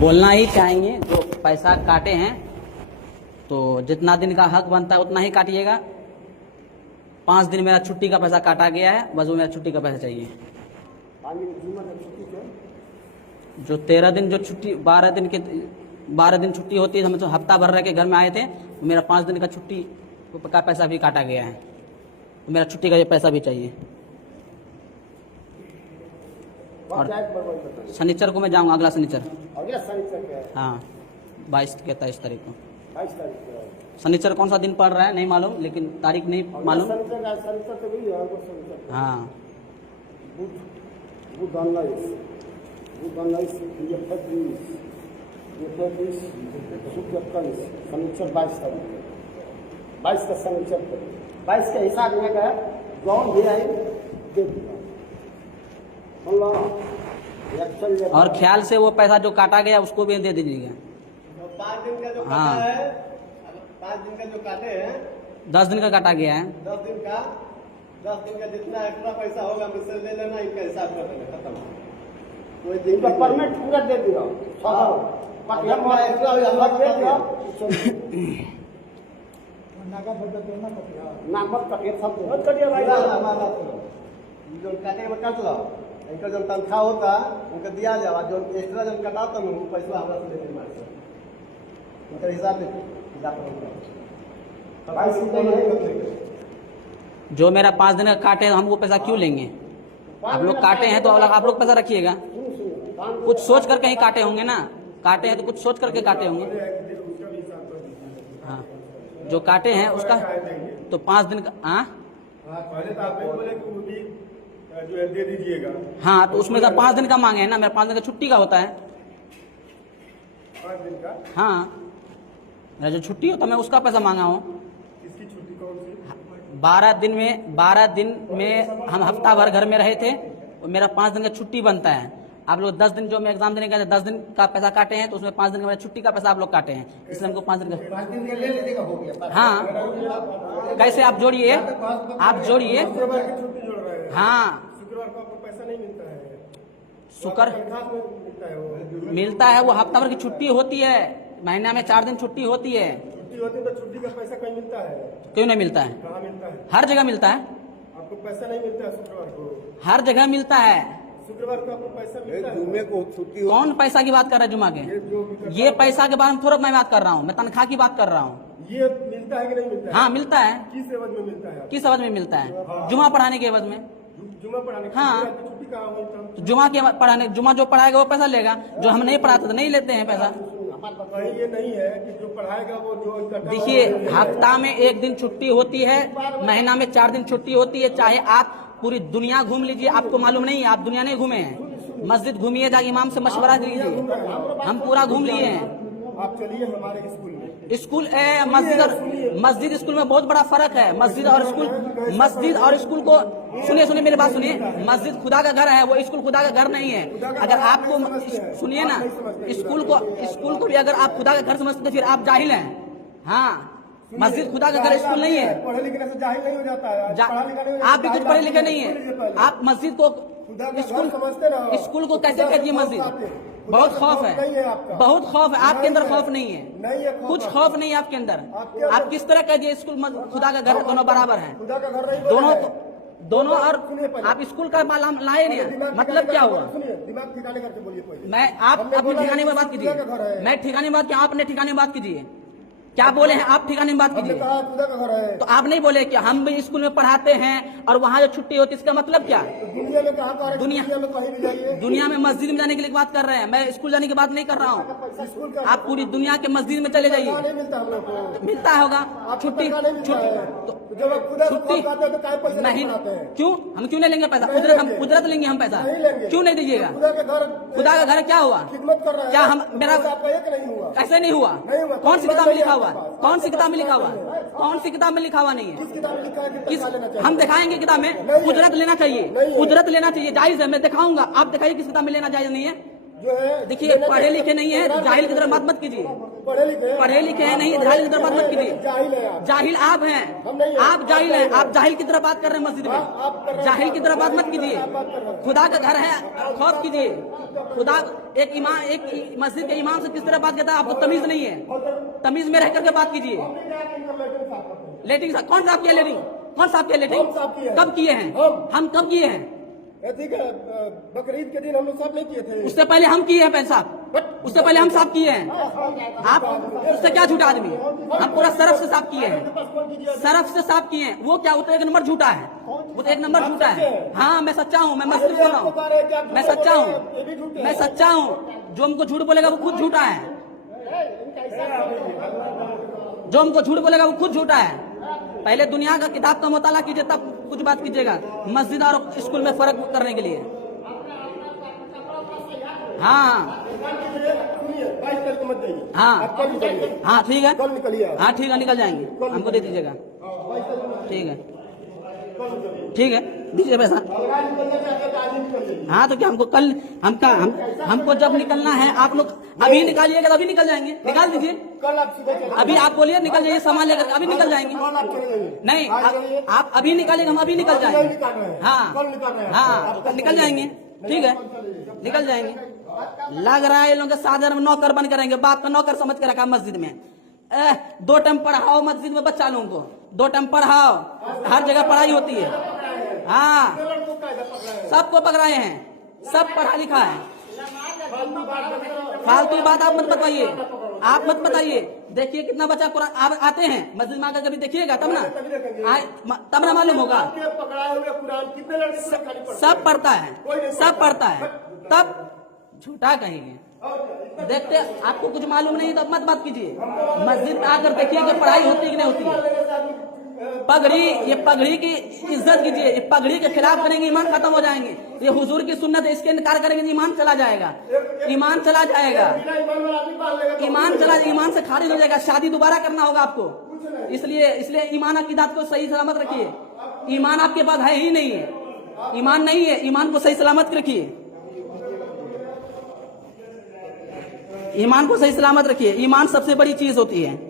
बोलना ही चाहेंगे, जो पैसा काटे हैं तो जितना दिन का हक बनता है उतना ही काटिएगा। 5 दिन मेरा छुट्टी का पैसा काटा गया है, बस वो मेरा छुट्टी का पैसा चाहिए। जो 13 दिन जो छुट्टी 12 दिन छुट्टी होती है, हम तो हफ्ता भर रह के घर में आए थे, तो मेरा 5 दिन का छुट्टी का पैसा भी काटा गया है, तो मेरा छुट्टी का ये पैसा भी चाहिए। और शनिचर को मैं जाऊंगा, अगला शनिचर। हाँ 22 के 23 तारीख को। शनिचर कौन सा दिन पड़ रहा है नहीं मालूम, लेकिन तारीख नहीं मालूम। हाँ शनिचर 22 का शनिचर 22 के हिसाब में का जौन भी आए दे दिया। और ख्याल से वो पैसा जो काटा गया उसको भी दे दीजिएगा। 5 दिन का जो हाँ। काटा है, 5 दिन का जो काटे हैं, 10 दिन का काटा गया है। 10 दिन का जितना एक्स्ट्रा पैसा होगा मुझसे ले लेना, इनका हिसाब कर देना, खत्म। कोई दिन का परमिट पूरा दे दिया, एक्स्ट्रा दे दिया। नागत कटिया सब कटिया भाई जो काटे में काट लो, इनका जो तनख्वाह होता उनका दिया जावा, जो एक्स्ट्रा जो कटाता ना वो पैसा हमरा से ले लेना, उनका हिसाब जो मेरा 5 दिन का काटे हम वो पैसा क्यों लेंगे? आप लोग काटे हैं तो आप लोग पैसा रखिएगा। कुछ सोच कर कहीं काटे होंगे ना, काटे हैं तो कुछ सोच करके काटे होंगे। हाँ जो काटे हैं उसका तो 5 दिन का। हाँ पहले तो आपने बोले कि वो भी जो है दे दीजिएगा। हाँ तो उसमें तो 5 दिन का मांगे है ना, मेरा 5 दिन का छुट्टी का होता है। 5 दिन का? हाँ मेरा जो छुट्टी होता है मैं उसका पैसा मांगा हूँ। इसकी छुट्टी कौन सी? 12 दिन में हम हफ्ता भर घर में रहे थे, और मेरा 5 दिन का छुट्टी बनता है। आप लोग 10 दिन जो मैं एग्जाम देने गए थे 10 दिन का पैसा काटे हैं, तो उसमें 5 दिन का मेरा छुट्टी का पैसा आप लोग काटे हैं, इसलिए हमको 5 दिन का। 5 दिन का ले लीजिएगा, हो गया। हाँ कैसे आप जोड़िए, आप जोड़िए। शुक्रवार की छुट्टी जोड़ रहे हैं। हाँ शुक्रवार को आपको पैसा नहीं मिलता है, शुक्र तनख्वाह में मिलता है वो। मिलता है, वो हफ्ता भर की छुट्टी होती है, महीना में 4 दिन छुट्टी होती है। छुट्टी होती है तो छुट्टी का पैसा कहीं मिलता है? क्यों नहीं मिलता है? कहाँ मिलता है? हर जगह मिलता है, आपको पैसा नहीं मिलता है शुक्रवार को? हर जगह मिलता है। शुक्रवार को आपको पैसा मिलता है? जुम्मे को छुट्टी कौन पैसा की बात कर रहा है जुमा के? ये पैसा के बारे में थोड़ा मैं बात कर रहा हूँ, मैं तनख्वाह की बात कर रहा हूँ। ये मिलता है कि नहीं मिलता है? हाँ मिलता है। किस एवज में मिलता है? किस एवज में मिलता है? जुमा पढ़ाने के एवज में। जुमा पढ़ाने की हाँ। छुट्टी कहाँ होता? तो जुमा के पढ़ाने, जुमा जो पढ़ाएगा वो पैसा लेगा, जो हम नहीं पढ़ाते तो नहीं लेते हैं पैसा। कहीं ये नहीं है कि जो पढ़ाएगा वो जो देखिए हफ्ता में 1 दिन छुट्टी होती है, महीना में 4 दिन छुट्टी होती है। चाहे आप पूरी दुनिया घूम लीजिए, आपको मालूम नहीं है, आप दुनिया नहीं घूमे हैं। मस्जिद घूमिए, जाके इमाम से मशवरा लीजिए, हम पूरा घूम लिए हैं। आप चलिए हमारे स्कूल में। स्कूल मस्जिद स्कूल में बहुत बड़ा फर्क है। मस्जिद और स्कूल को सुनिए मेरी बात सुनिए। मस्जिद खुदा का घर है, वो स्कूल खुदा का घर नहीं है। अगर आपको सुनिए ना, स्कूल को भी अगर आप खुदा का घर समझते तो फिर आप जाहिल हैं। हाँ मस्जिद खुदा का घर स्कूल नहीं है। पढ़े लिखने से जाहिल नहीं हो जाता है। आप भी कुछ पढ़े लिखे नहीं है। आप मस्जिद को स्कूल को कैसे कहिए मस्जिद? बहुत खौफ है, बहुत खौफ है आपके अंदर, खौफ नहीं है, कुछ खौफ नहीं है आपके अंदर। आप किस तरह कह दिए स्कूल खुदा का घर दोनों बराबर है? दोनों और आप स्कूल का नाम लाए नहीं, मतलब क्या हुआ? दिमाग ठिकाने करके बोलिए। मैं आप अपने ठिकाने में बात कीजिए, मैं ठिकाने में बात किया, आप अपने ठिकाने में बात कीजिए। क्या बोले हैं आप? ठिकाने में बात कीजिए। तो आप नहीं बोले कि हम भी स्कूल में पढ़ाते हैं और वहाँ जो छुट्टी होती है, इसका मतलब क्या? दुनिया में कहाँ पर? दुनिया में मस्जिद में जाने के लिए बात कर रहे हैं, मैं स्कूल जाने की बात नहीं कर रहा हूँ। आप पूरी दुनिया के मस्जिद में चले जाइए, मिलता होगा छुट्टी नहीं। क्यों? हम क्यों नहीं लेंगे पैसा? उजरत लेंगे हम पैसा, क्यों नहीं दीजिएगा? खुदा का घर क्या हुआ? क्या हम मेरा ऐसे नहीं हुआ? कौन सी किताब में लिखा हुआ? कौन सी किताब में लिखा हुआ? कौन सी किताब में लिखा हुआ नहीं है? हम दिखाएंगे किताब में उजरत लेना चाहिए, उजरत लेना चाहिए, जायज है, मैं दिखाऊंगा। आप दिखाइए किस किताब में लेना जायज नहीं है। देखिए पढ़े लिखे नहीं है, जाहिल की तरह मत कीजिए। पढ़े लिखे हैं नहीं, जाहिल की तरफ बात मत कीजिए। जाहिल है आप। जाहिल आप हैं, हम नहीं हैं। आप जाहिल हैं, आप जाहिल की तरफ बात कर रहे हैं मस्जिद आप कर में। रहे हैं। जाहिल की तरफ बात मत कीजिए। आप बात कर रहे हैं। खुदा का घर है, खौफ कीजिए। खुदा एक इमाम, एक मस्जिद के इमाम से किस तरह बात करता है, आपको तमीज नहीं है। तमीज में रह करके बात कीजिए। लेटिंग कौन साफ किया? लेटिंग कौन साफ किया? लेटिंग हम साफ किए हैं। कब किए हैं? हम कब किए हैं? ठीक है, बकरीद के दिन हम लोग साफ नहीं किए थे। उससे पहले हम किए हैं साहब, उससे पहले हम साफ किए हैं। आप उससे क्या झूठा आदमी? हम पूरा सरफ से साफ किए हैं, सरफ से साफ किए हैं। वो क्या, वो तो एक नंबर झूठा है, वो तो एक नंबर झूठा है। हाँ मैं सच्चा हूँ, मैं मस्जिद बोल रहा हूँ, मैं सच्चा हूँ, मैं सच्चा हूँ। जो हमको झूठ बोलेगा वो खुद झूठा है, जो हमको झूठ बोलेगा वो खुद झूठा है। पहले दुनिया का किताब का मुताला कीजिए, तब कुछ बात कीजिएगा मस्जिद और स्कूल में फर्क करने के लिए। हाँ हाँ हाँ ठीक है, कल निकलिए। हाँ ठीक है, निकल जाएंगे, हमको दे दीजिएगा। ठीक है, ठीक है, दीजिए पैसा। हाँ तो क्या हमको कल हमको जब निकलना है, आप लोग अभी निकालिएगा तो अभी निकल जाएंगे, निकाल दीजिए। कल आप सुबह अभी आप बोलिए निकल जाइए, सामान लेकर अभी निकल जाएंगे। नहीं आप अभी निकालिएगा, हम अभी निकल जाएंगे। हाँ हाँ निकल जाएंगे, ठीक है, निकल जाएंगे। लग रहा है ये लोग साधारण नौकर बन करेंगे, बाप का नौकर समझ कर रखा मस्जिद में। 2 टाइम पढ़ाओ मस्जिद में बच्चा लोगों को, 2 टाइम पढ़ाओ, हर जगह पढ़ाई होती है। हाँ सबको पकड़ाए हैं, सब पढ़ा लिखा है। फालतू बात आप मत बताइए, आप मत बताइए। देखिए कितना बच्चा कुरान आते हैं मस्जिद में आकर, कभी देखिएगा तब ना, तब ना मालूम होगा। सब पढ़ता है, सब पढ़ता है, तब झूठा कहेंगे। देखते आपको कुछ मालूम नहीं तो मत बात कीजिए। मस्जिद में आकर देखिए कि पढ़ाई होती है कि नहीं होती है। पगड़ी, ये पगड़ी की इज्जत कीजिए। ये पगड़ी के खिलाफ करेंगे ईमान खत्म हो जाएंगे। ये हुजूर की सुन्नत है, इसके इनकार करेंगे ईमान चला जाएगा, ईमान चला जाएगा, ईमान से खारिज हो जाएगा। शादी दोबारा करना होगा आपको, इसलिए ईमान अकीदत को सही सलामत रखिए। ईमान आपके पास है ही नहीं है, ईमान नहीं है, ईमान को सही सलामत रखिए, ईमान को सही सलामत रखिए। ईमान सबसे बड़ी चीज होती है।